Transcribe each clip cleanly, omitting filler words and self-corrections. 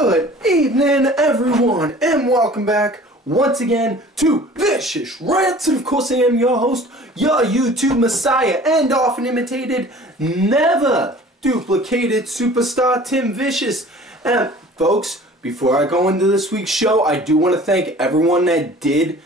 Good evening, everyone, and welcome back once again to Vicious Rants. And of course, I am your host, your YouTube messiah, and often imitated, never duplicated superstar Tim Vicious. And folks, before I go into this week's show, I do want to thank everyone that did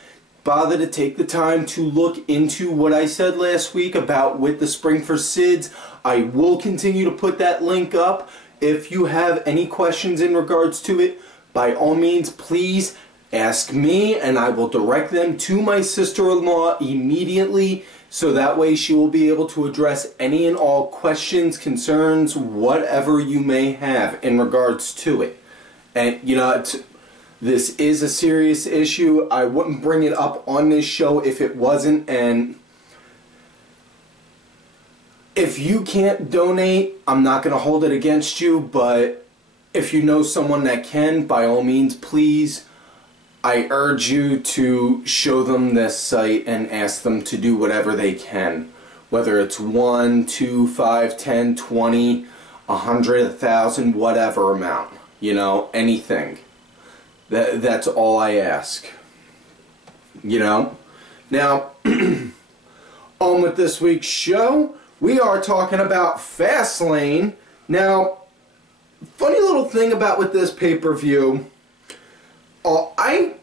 bother to take the time to look into what I said last week about With the Spring for SIDS. I will continue to put that link up. If you have any questions in regards to it, by all means, please ask me, and I will direct them to my sister-in-law immediately, so that way she will be able to address any and all questions, concerns, whatever you may have in regards to it. And, you know, this is a serious issue. I wouldn't bring it up on this show if it wasn't, and if you can't donate, I'm not going to hold it against you, but if you know someone that can, by all means, please, I urge you to show them this site and ask them to do whatever they can. Whether it's 1, 2, 5, 10, 20, 100, 1,000, whatever amount. You know, anything. That's all I ask. You know? Now, on with this week's show. We are talking about Fastlane. Now, funny little thing about with this pay-per-view, I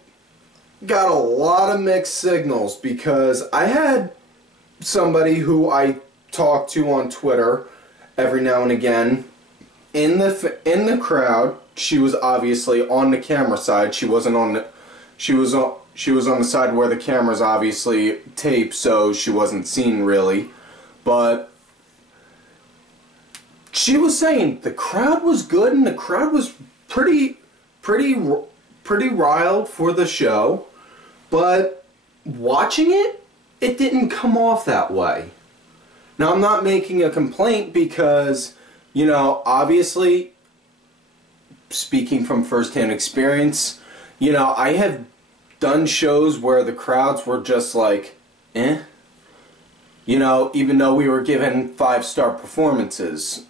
got a lot of mixed signals because I had somebody who I talk to on Twitter every now and again in the crowd. She was obviously on the camera side. She wasn't on the, she was on the side where the camera's obviously taped, so she wasn't seen really. But she was saying the crowd was good and the crowd was pretty riled for the show, but watching it, it didn't come off that way. Now, I'm not making a complaint because, you know, obviously, speaking from first-hand experience, you know, I have done shows where the crowds were just like, eh? You know, even though we were given 5-star performances,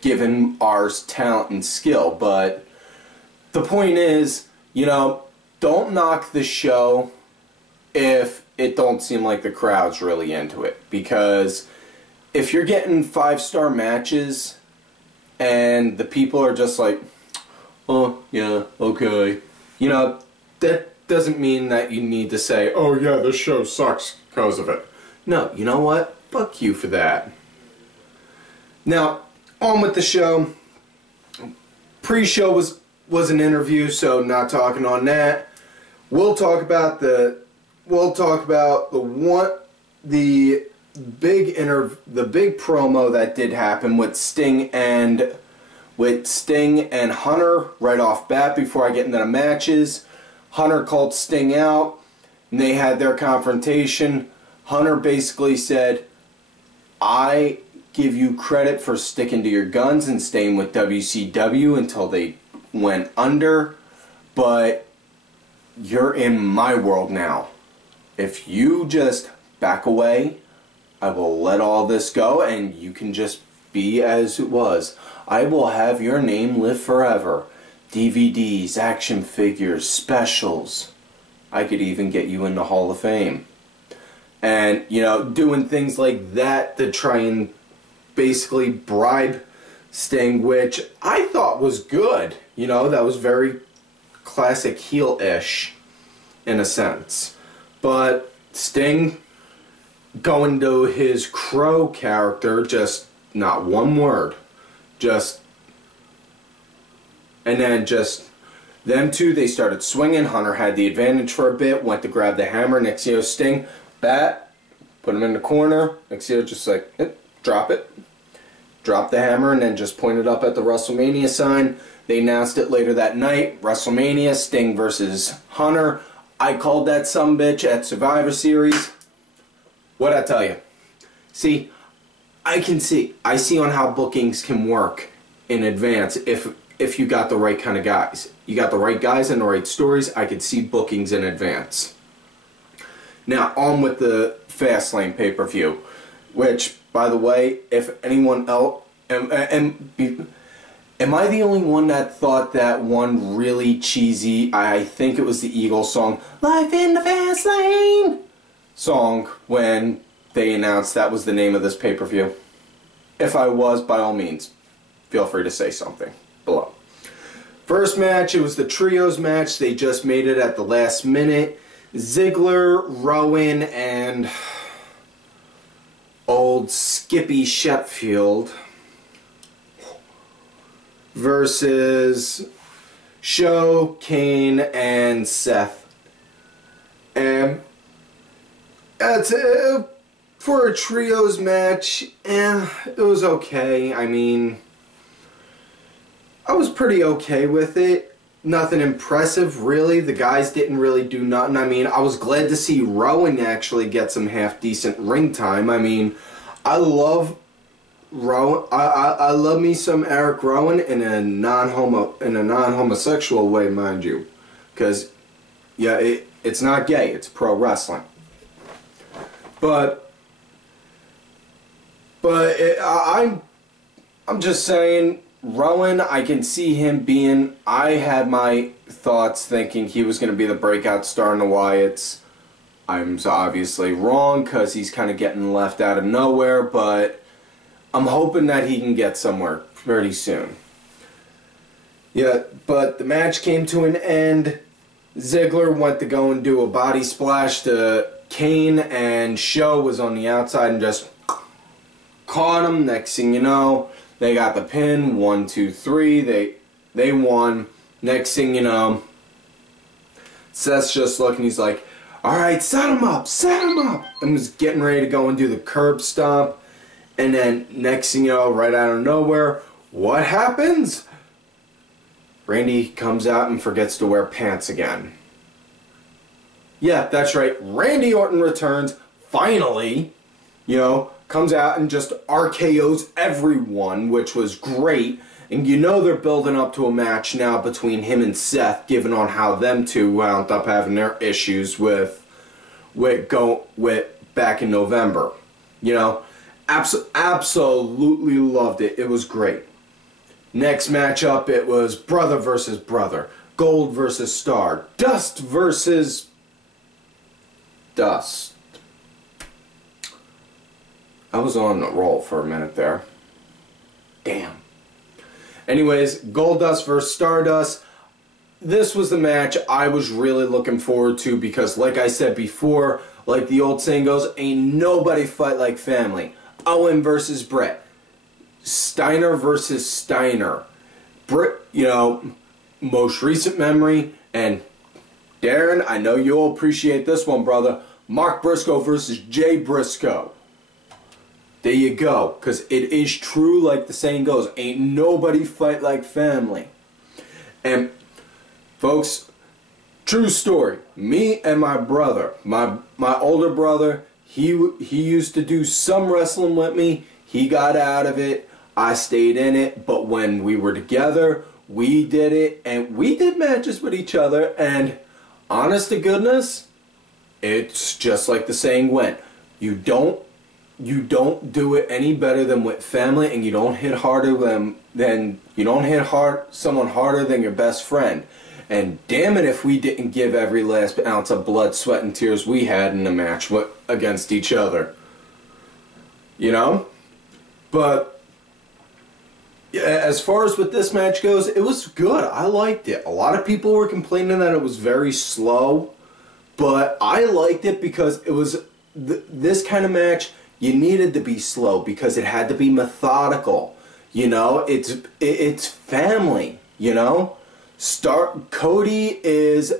given our talent and skill. But the point is, you know, don't knock the show if it don't seem like the crowd's really into it. Because if you're getting 5-star matches and the people are just like, oh, yeah, okay. You know, that doesn't mean that you need to say, oh yeah, this show sucks because of it. No, you know what? Fuck you for that. Now, on with the show. Pre-show was an interview, so not talking on that. We'll talk about the big promo that did happen with Sting and Hunter right off bat before I get into the matches. Hunter called Sting out, and they had their confrontation. Hunter basically said, I give you credit for sticking to your guns and staying with WCW until they went under, but you're in my world now. If you just back away, I will let all this go and you can just be as it was. I will have your name live forever. DVDs, action figures, specials. I could even get you in the Hall of Fame. And, you know, doing things like that to try and basically bribe Sting, which I thought was good. You know, that was very classic heel-ish in a sense. But Sting going to his Crow character, just not one word. Just, and then just them two, they started swinging. Hunter had the advantage for a bit, went to grab the hammer. Next thing you know, Sting, bat, put him in the corner. Next thing you know, just like, drop it. Drop the hammer and then just pointed up at the WrestleMania sign. They announced it later that night. WrestleMania, Sting versus Hunter. I called that sumbitch at Survivor Series. What'd I tell you? See, I see on how bookings can work in advance if you got the right kind of guys. You got the right guys and the right stories, I could see bookings in advance. Now, on with the Fastlane pay-per-view, which, by the way, if anyone else, Am I the only one that thought that one really cheesy, I think it was the Eagles song, Life in the Fast Lane song, when they announced that was the name of this pay-per-view? If I was, by all means, feel free to say something below. First match, it was the trios match. They just made it at the last minute. Ziggler, Rowan, and old Skippy Sheffield versus Show, Kane, and Seth. And that's it. For a trios match, it was okay. I mean, I was pretty okay with it. Nothing impressive, really. The guys didn't really do nothing. I mean, I was glad to see Rowan actually get some half-decent ring time. I mean, I love Rowan. I love me some Eric Rowan in a non-homosexual way, mind you, because yeah, it's not gay. It's pro wrestling. I'm just saying, Rowan, I can see him being, I had my thoughts thinking he was going to be the breakout star in the Wyatts. I'm obviously wrong because he's kind of getting left out of nowhere, but I'm hoping that he can get somewhere pretty soon. Yeah, but the match came to an end. Ziggler went to go and do a body splash to Kane, and Show was on the outside and just caught him. Next thing you know, they got the pin. 1, 2, 3. They won. Next thing you know, Seth's just looking. He's like, "Alright, set him up, set him up." And was getting ready to go and do the curb stomp. And then next thing you know, right out of nowhere, what happens? Randy comes out and forgets to wear pants again. Yeah, that's right. Randy Orton returns, finally, you know, comes out and just RKOs everyone, which was great. And you know they're building up to a match now between him and Seth, given on how them two wound up having their issues with back in November. You know, absolutely loved it. It was great. Next matchup, it was brother versus brother, Gold versus Star, Dust versus Dust. I was on a roll for a minute there. Damn. Anyways, Goldust versus Stardust. This was the match I was really looking forward to because, like I said before, like the old saying goes, ain't nobody fight like family. Owen versus Brett. Steiner versus Steiner. Brett, you know, most recent memory, and Darren, I know you'll appreciate this one, brother. Mark Briscoe versus Jay Briscoe. There you go, because it is true like the saying goes, ain't nobody fight like family. And folks, true story, me and my brother, my older brother, he used to do some wrestling with me. He got out of it. I stayed in it, but when we were together, we did it, and we did matches with each other, and honest to goodness, it's just like the saying went. You don't do it any better than with family, and you don't hit harder than you don't hit someone harder than your best friend. And damn it if we didn't give every last ounce of blood, sweat, and tears we had in the match against each other. You know? But as far as what this match goes, it was good. I liked it. A lot of people were complaining that it was very slow, but I liked it because it was this kind of match. You needed to be slow because it had to be methodical. You know, it's family. You know, Cody is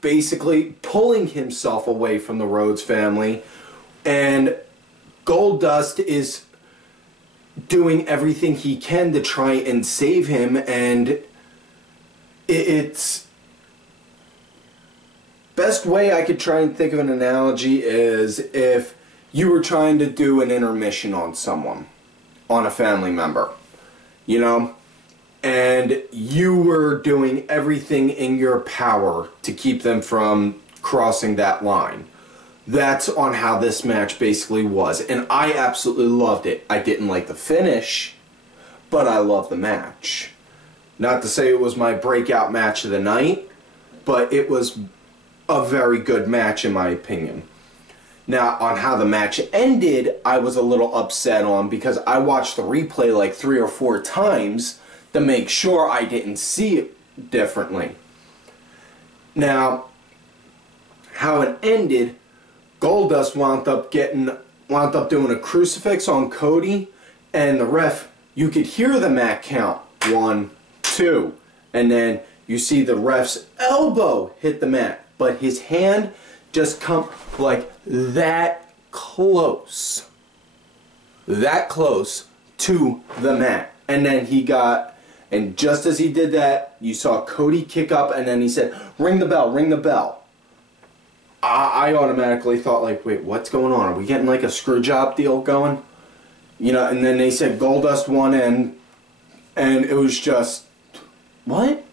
basically pulling himself away from the Rhodes family, and Goldust is doing everything he can to try and save him, and it's best way I could try and think of an analogy is if you were trying to do an intermission on someone, on a family member, you know, and you were doing everything in your power to keep them from crossing that line. That's on how this match basically was, and I absolutely loved it. I didn't like the finish, but I loved the match. Not to say it was my breakout match of the night, but it was a very good match in my opinion. Now, on how the match ended, I was a little upset on because I watched the replay like 3 or 4 times to make sure I didn't see it differently. Now, how it ended, Goldust wound up doing a crucifix on Cody, and the ref, you could hear the mat count, 1, 2, and then you see the ref's elbow hit the mat, but his hand just come like that close to the mat. And then and just as he did that, you saw Cody kick up, and then he said, ring the bell, ring the bell. I automatically thought like, wait, what's going on? Are we getting like a screw job deal going? You know, and then they said Goldust won, and it was just, what?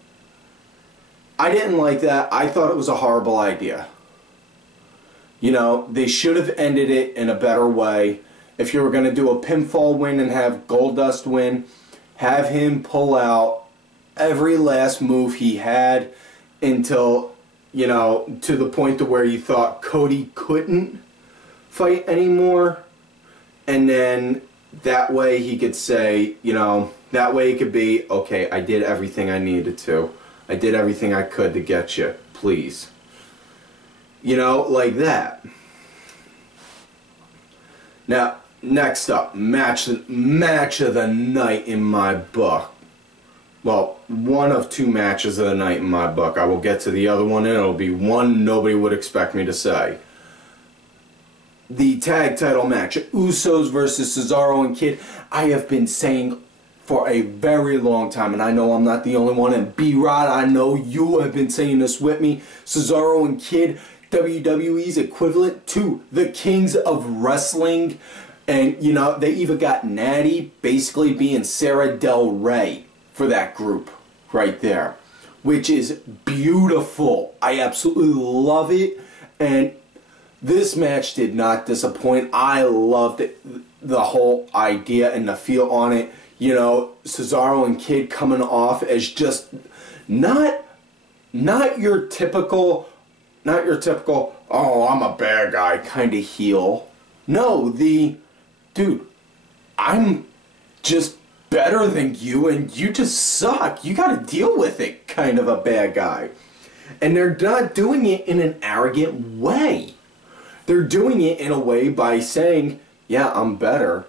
I didn't like that. I thought it was a horrible idea. You know, they should have ended it in a better way. If you were going to do a pinfall win and have Goldust win, have him pull out every last move he had until, you know, to the point to where you thought Cody couldn't fight anymore. And then that way he could say, you know, that way it could be, okay, I did everything I needed to. I did everything I could to get you, please. You know, like that. Now, next up, match of the night in my book. Well, one of 2 matches of the night in my book. I will get to the other one, and it'll be one nobody would expect me to say. The tag title match, Usos versus Cesaro and Kid. I have been saying for a very long time, and I know I'm not the only one, and B-Rod, I know you have been saying this with me, Cesaro and Kid, WWE's equivalent to the Kings of Wrestling. And, you know, they even got Natty basically being Sarah Del Rey for that group right there, which is beautiful. I absolutely love it, and this match did not disappoint. I loved it, the whole idea and the feel on it. You know, Cesaro and Kid coming off as just not your typical, oh, I'm a bad guy kind of heel. No, dude, I'm just better than you, and you just suck. You gotta deal with it kind of a bad guy. And they're not doing it in an arrogant way. They're doing it in a way by saying, yeah, I'm better,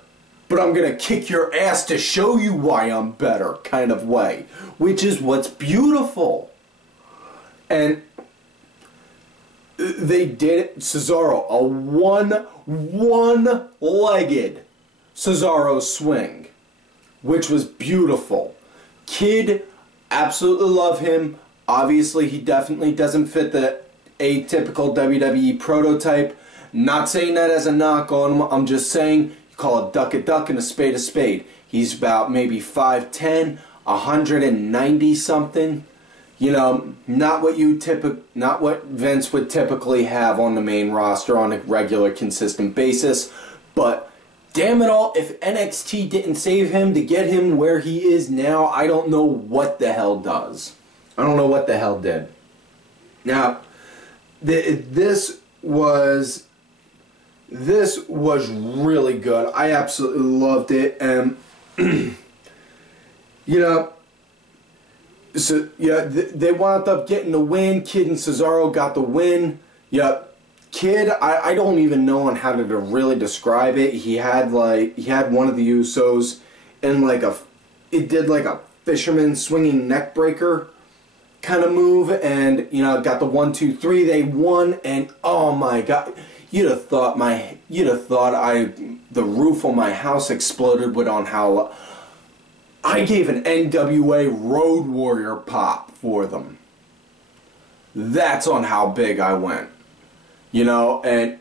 but I'm gonna kick your ass to show you why I'm better kind of way, which is what's beautiful. And they did Cesaro, a one-legged Cesaro swing, which was beautiful. Kid, absolutely love him. Obviously, he definitely doesn't fit the atypical WWE prototype. Not saying that as a knock on him. I'm just saying you call a duck and a spade. He's about maybe 5'10", 190 something. You know, not what Vince would typically have on the main roster on a regular, consistent basis. But damn it all, if NXT didn't save him to get him where he is now, I don't know what the hell does. I don't know what the hell did. Now, this was really good. I absolutely loved it, and you know, so yeah, they wound up getting the win. Kid and Cesaro got the win. Yeah, Kid, I don't even know on how to really describe it. He had one of the Usos in like it did like a fisherman swinging neck breaker kind of move, and you know, got the 1, 2, 3. They won, and oh my god, you'd have thought the roof on my house exploded with on how I gave an NWA Road Warrior pop for them. That's on how big I went. You know, and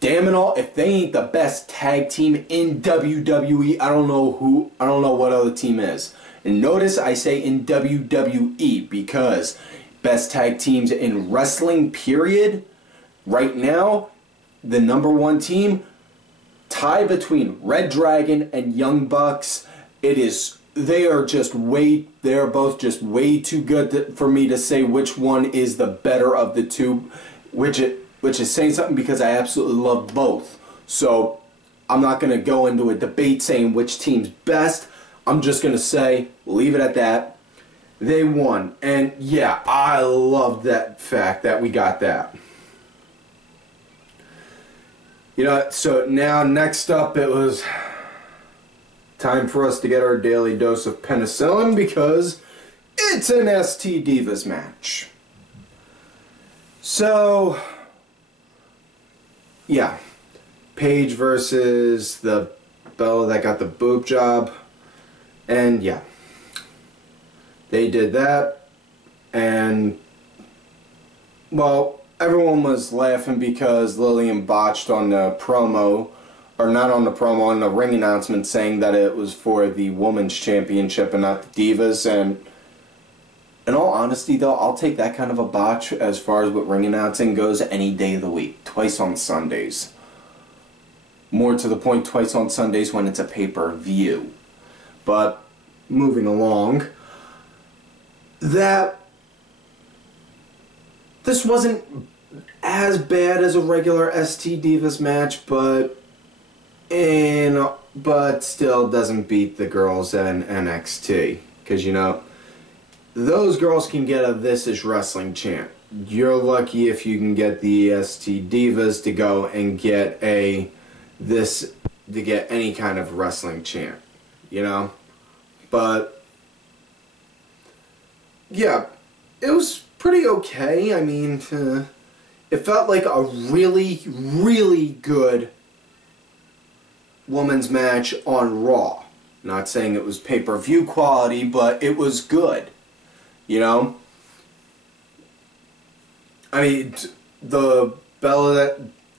damn it all, if they ain't the best tag team in WWE, I don't know what other team is. And notice I say in WWE because best tag teams in wrestling, period. Right now, the #1 team, tie between Red Dragon and Young Bucks. It is they're both just way too good for me to say which one is the better of the two, which is saying something because I absolutely love both. So I'm not going to go into a debate saying which team's best. I'm just going to say, leave it at that. They won. And yeah, I love that fact that we got that. You know, so now next up it was time for us to get our daily dose of penicillin because it's an ST Divas match. So, yeah. Paige versus the Bella that got the boob job. And yeah. They did that. And, well, everyone was laughing because Lillian botched on the promo, or not on the promo, on the ring announcement saying that it was for the Women's Championship and not the Divas. And in all honesty, though, I'll take that kind of a botch as far as what ring announcing goes any day of the week. Twice on Sundays. More to the point, twice on Sundays when it's a pay-per-view. But, moving along, this wasn't as bad as a regular ST Divas match, but still doesn't beat the girls in NXT. Because, you know, those girls can get a This Is Wrestling chant. You're lucky if you can get the ST Divas to go and get any kind of wrestling chant, you know? But yeah, it was pretty okay. I mean, it felt like a really, really good women's match on Raw. Not saying it was pay-per-view quality, but it was good. You know? I mean, the Bella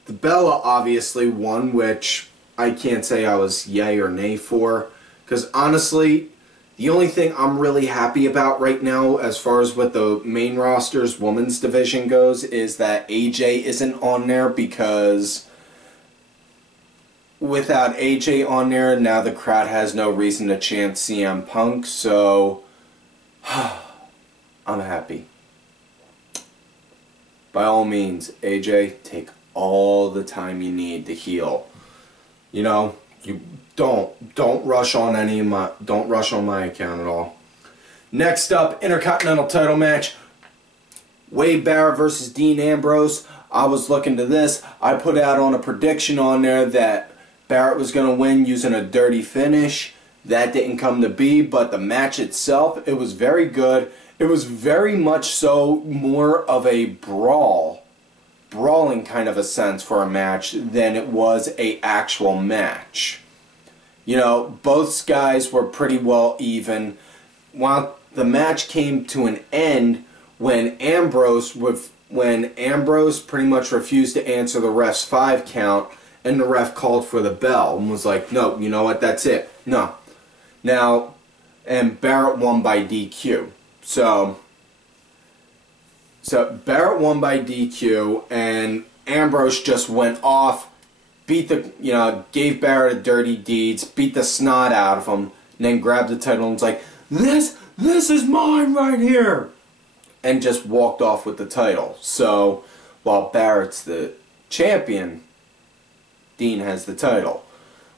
obviously won, which I can't say I was yay or nay for. Because honestly, the only thing I'm really happy about right now as far as what the main roster's women's division goes is that AJ isn't on there, because without AJ on there, now the crowd has no reason to chant CM Punk, so I'm happy. By all means, AJ, take all the time you need to heal. You know, you don't rush on my account at all. Next up, Intercontinental title match. Wade Barrett versus Dean Ambrose. I was looking to this. I put out on a prediction on there that Barrett was going to win using a dirty finish. That didn't come to be, but the match itself, it was very good. It was very much so more of a brawling kind of a sense for a match than it was a actual match. You know, both guys were pretty well even. While the match came to an end when Ambrose pretty much refused to answer the ref's 5 count, and the ref called for the bell and was like, no, you know what, that's it. No. Now, and Barrett won by DQ. So Barrett won by DQ, and Ambrose just went off, gave Barrett a dirty deeds, beat the snot out of him, and then grabbed the title and was like, this is mine right here, and just walked off with the title. So while Barrett's the champion, Dean has the title,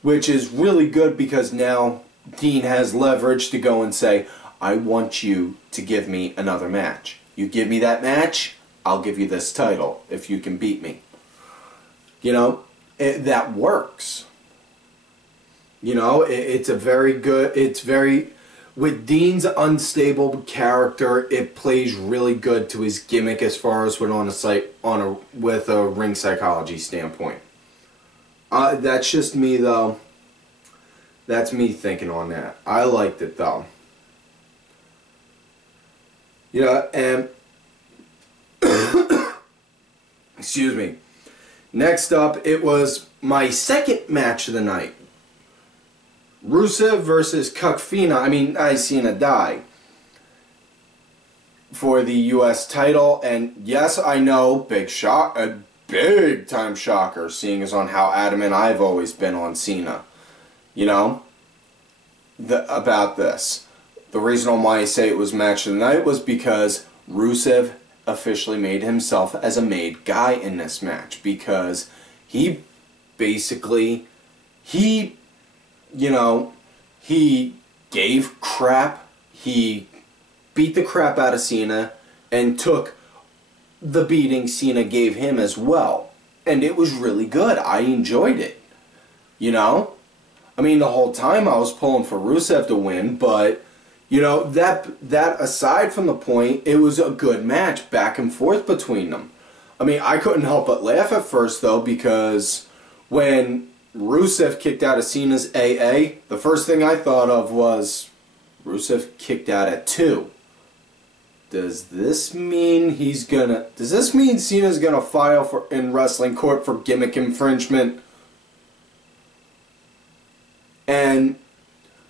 which is really good because now Dean has leverage to go and say, I want you to give me another match. You give me that match, I'll give you this title if you can beat me. You know, that works. You know, it's with Dean's unstable character, it plays really good to his gimmick as far as with a ring psychology standpoint. That's just me though. That's me thinking on that. I liked it though. Yeah, and excuse me. Next up, it was my second match of the night. Rusev versus Cena Die for the U.S. title, and yes, I know, a big time shocker, seeing as on how adamant I've always been on Cena. You know, about this. The reason why I say it was match of the night was because Rusev officially made himself as a made guy in this match, because he basically, he gave crap, he beat the crap out of Cena and took the beating Cena gave him as well. And it was really good. I enjoyed it. You know? I mean, the whole time I was pulling for Rusev to win, but, you know, that aside from the point, it was a good match back and forth between them. I mean, I couldn't help but laugh at first, though, because when Rusev kicked out of Cena's AA, the first thing I thought of was Rusev kicked out at 2. Does this mean Cena's gonna file in wrestling court for gimmick infringement?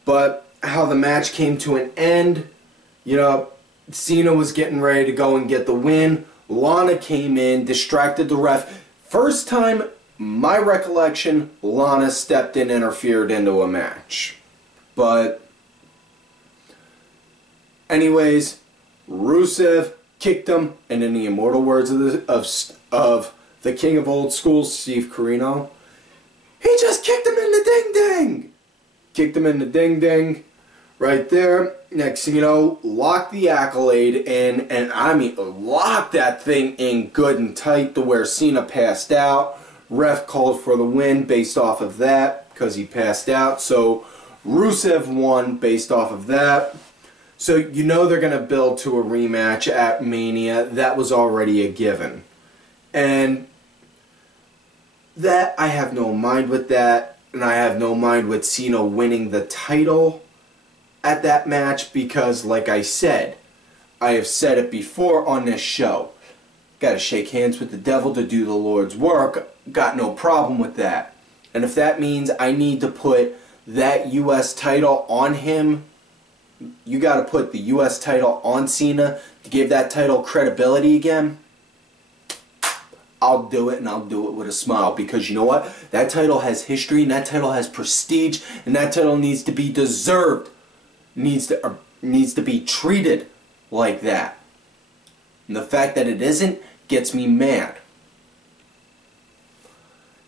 But how the match came to an end, you know, Cena was getting ready to go and get the win. Lana came in, distracted the ref. First time, my recollection, Lana stepped in and interfered into a match. But anyways, Rusev kicked him, and in the immortal words of the king of old school, Steve Corino, he just kicked him in the ding-ding! Kicked him in the ding-ding right there. Next thing you know, locked the accolade in, and I mean, locked that thing in good and tight to where Cena passed out. Ref called for the win based off of that, because he passed out. So Rusev won based off of that. So you know they're going to build to a rematch at Mania. That was already a given. And that, I have no mind with that. And I have no mind with Cena winning the title at that match, because, like I said, I have said it before on this show. Got to shake hands with the devil to do the Lord's work. Got no problem with that. And if that means I need to put that U.S. title on him, you got to put the U.S. title on Cena to give that title credibility again, I'll do it, and I'll do it with a smile, because you know what? That title has history, and that title has prestige, and that title needs to be deserved. Needs to be treated like that. And the fact that it isn't gets me mad.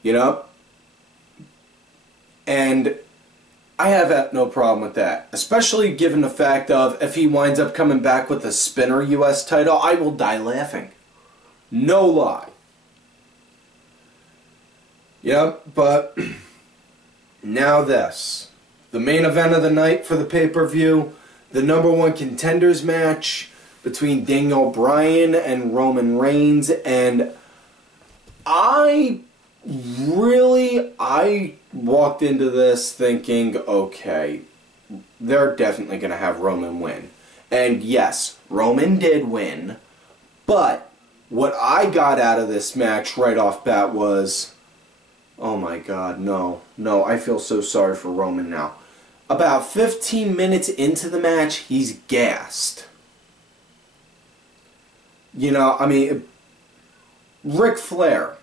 You know? And I have no problem with that. Especially given the fact of, if he winds up coming back with a spinner U.S. title, I will die laughing. No lie. Yep, but now this. The main event of the night for the pay-per-view, the #1 contenders match between Daniel Bryan and Roman Reigns, and I walked into this thinking, okay, they're definitely going to have Roman win. And yes, Roman did win, but what I got out of this match right off bat was, oh my God, no, I feel so sorry for Roman now. About 15 minutes into the match, he's gassed. You know, I mean, Ric Flair,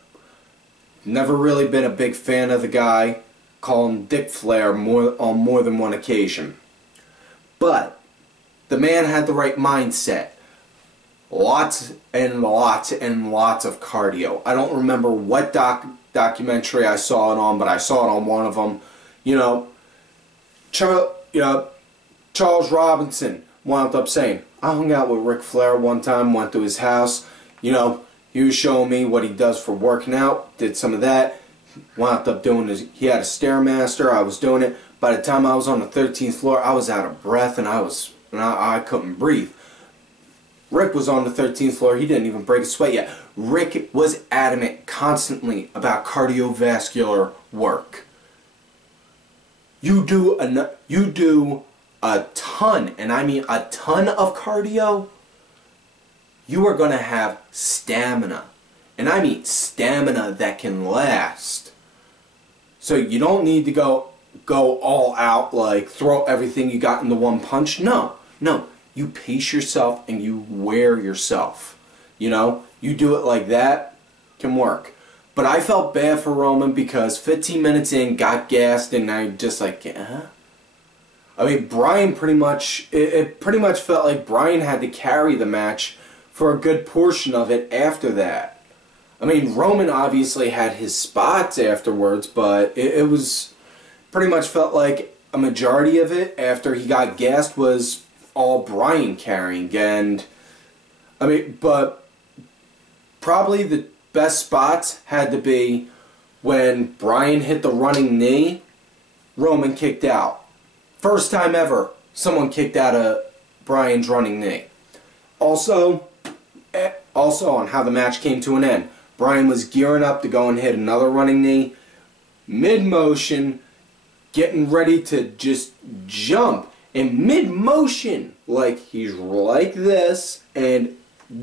never really been a big fan of the guy. Call him Dick Flair on more than one occasion. But the man had the right mindset. Lots and lots and lots of cardio. I don't remember what documentary I saw it on, but I saw it on one of them. You know, Charles Robinson wound up saying, I hung out with Ric Flair one time, went to his house. You know, he was showing me what he does for working out, did some of that. Wound up doing his, he had a Stairmaster, I was doing it. By the time I was on the 13th floor, I was out of breath and I couldn't breathe. Rick was on the 13th floor, he didn't even break a sweat yet. Rick was adamant constantly about cardiovascular work. You do a ton, and I mean a ton of cardio, you are going to have stamina. And I mean stamina that can last. So you don't need to go all out, like throw everything you got into one punch. No. You pace yourself and you wear yourself. You know, you do it like that, can work. But I felt bad for Roman because 15 minutes in, got gassed, and I just like, I mean, Bryan pretty much, it pretty much felt like Bryan had to carry the match for a good portion of it after that. I mean, Roman obviously had his spots afterwards, but it was pretty much felt like a majority of it after he got gassed was all Bryan carrying. And, I mean, but probably the best spots had to be when Bryan hit the running knee, Roman kicked out. First time ever someone kicked out of Bryan's running knee. Also on how the match came to an end. Bryan was gearing up to go and hit another running knee. Mid-motion, getting ready to just jump. And mid-motion, like he's like this and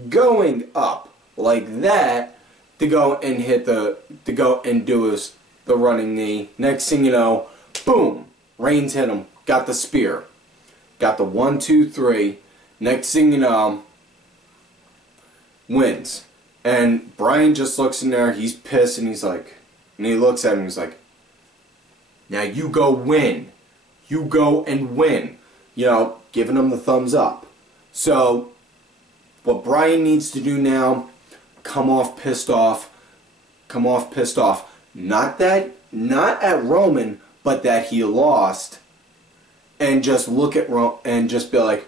going up like that to go and hit the, to go and do the running knee. Next thing you know, boom, Reigns hit him. Got the spear. Got the 1, 2, 3. Next thing you know, wins. And Bryan just looks in there, he's pissed, and he's like, and he looks at him and he's like, now you go win. You go and win. You know, giving him the thumbs up. So, what Bryan needs to do now, come off pissed off. Come off pissed off. Not at Roman, but that he lost. And just look at Roman and just be like,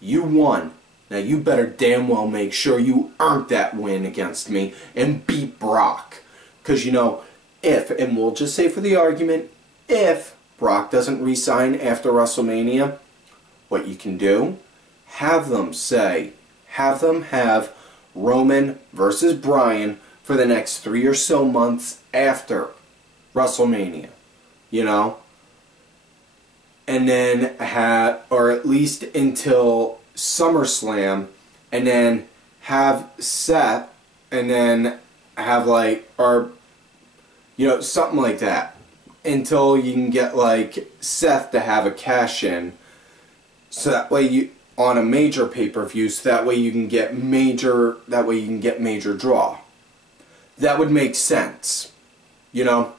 you won. Now you better damn well make sure you earned that win against me and beat Brock. Because, you know, if, and we'll just say for the argument, if Brock doesn't re-sign after WrestleMania, what you can do, have them have Roman versus Bryan for the next 3 or so months after WrestleMania. You know? And then have, or at least until SummerSlam, and then have Seth, and then have like, or, you know, something like that, until you can get like Seth to have a cash in, so that way you, on a major pay-per-view, so that way you can get major, that way you can get major draw. That would make sense, you know.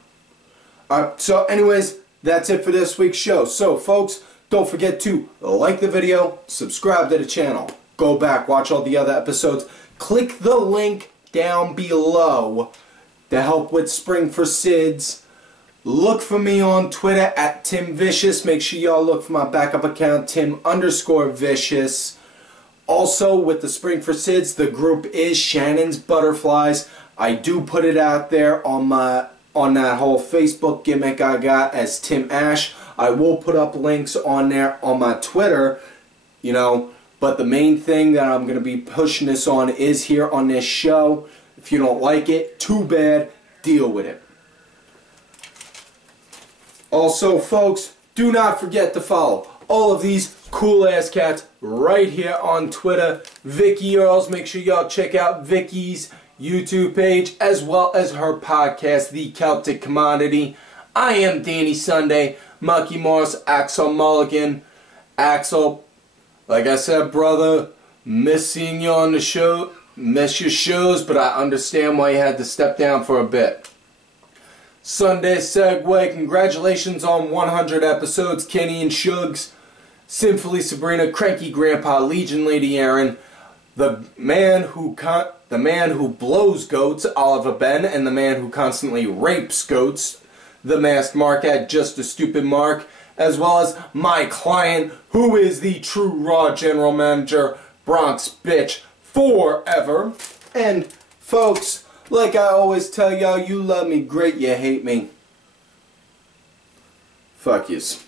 So anyways, that's it for this week's show. So folks, don't forget to like the video, subscribe to the channel, go back, watch all the other episodes, click the link down below to help with Spring for Sids. Look for me on Twitter at Tim Vicious. Make sure y'all look for my backup account, Tim_Vicious. Also, with the Spring for Sids, the group is Shannon's Butterflies. I do put it out there on that whole Facebook gimmick I got as Tim Ash. I will put up links on there on my Twitter, you know, but the main thing that I'm going to be pushing this on is here on this show. If you don't like it, too bad, deal with it. Also, folks, do not forget to follow all of these cool-ass cats right here on Twitter. Vicky Earls, make sure y'all check out Vicky's YouTube page, as well as her podcast, The Celtic Commodity. I am Danny Sunday, Mucky Morris, Axel Mulligan. Axel, like I said, brother, miss seeing you on the show, miss your shows, but I understand why you had to step down for a bit. Sunday Segway, congratulations on 100 episodes, Kenny and Shugs, Sinfully Sabrina, Cranky Grandpa, Legion Lady Aaron, the man who blows goats, Oliver Ben, and the man who constantly rapes goats, the Masked Mark at Just a Stupid Mark, as well as my client, who is the true Raw General Manager, Bronx Bitch Forever. And folks, like I always tell y'all, you love me great, you hate me. Fuck yous.